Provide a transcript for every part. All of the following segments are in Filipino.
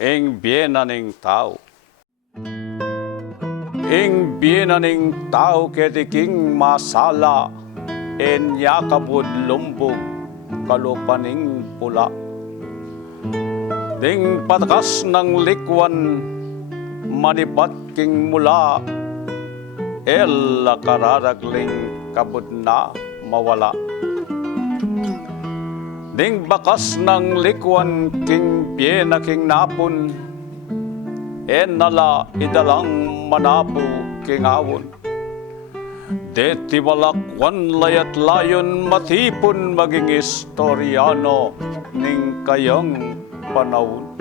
ing bienaning tao. Ing bienaning tao ketiking masala, en yakabud lumbog kalupaning pula. Ding patakas ng likwan, manibat king mula, ela kararagling kabud na mawala. Ding bakas ng likwan king piyena king napon, en nala idalang manapo king awon. Deti walakwan layat layon matipon maging istoryano ning kayang panahon.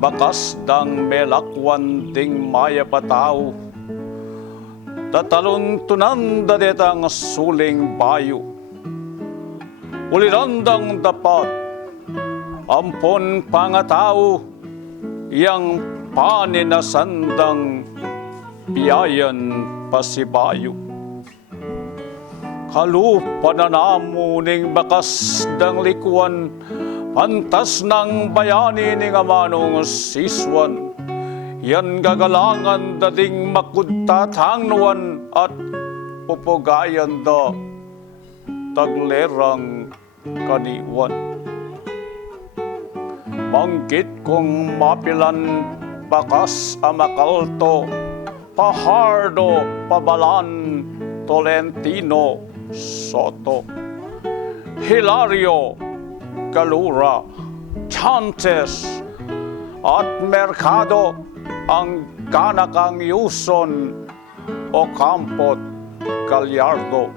Bakas dang melakwan ding maya pataw, tatalon tunan dadetang suling bayo. Ulirandang dapat, ampon pangatao, yang paninasandang biyayan pasibayo. Kalupa na namo ning bakas dang likwan, pantas ng bayani ning amanong siswan. Yan gagalangan dating makudtatangnuan at pupugayan da taglerang kaniwan. Manggit kong mapilan bakas amakalto, Pajardo, Pabalan, Tolentino, Soto, Hilario, Galura, Chantes, at Mercado ang ganakang Yuson, Ocampot, Gallardo.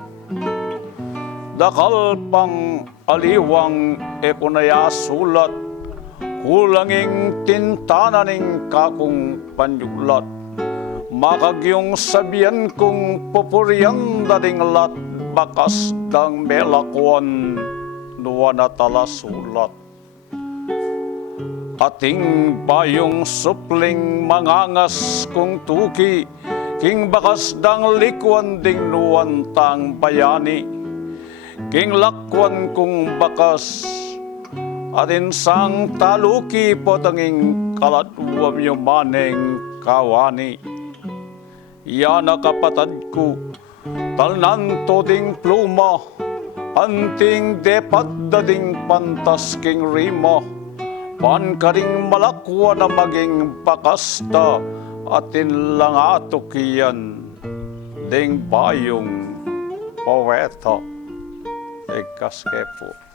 Dakal pang aliwang ekunaya sulat, kulanging tintananing kakong panyulat. Makagyong sabihan kong pupuriang dating lat, bakas dang melakwan nuwanatala sulat. Ating bayong supling mangangas kong tuki, king bakas dang likwan ding nuwantang bayani. King lakwan kong bakas, atin sang taluki potanging kalatwam yung maneng kawani. Yana kapatad ko, talnan to ding pluma, anting depat dading pantas king rima, pan karing malakwa na maging pakasta, atin lang atukiyan, ding bayong poeta, ikaskepo.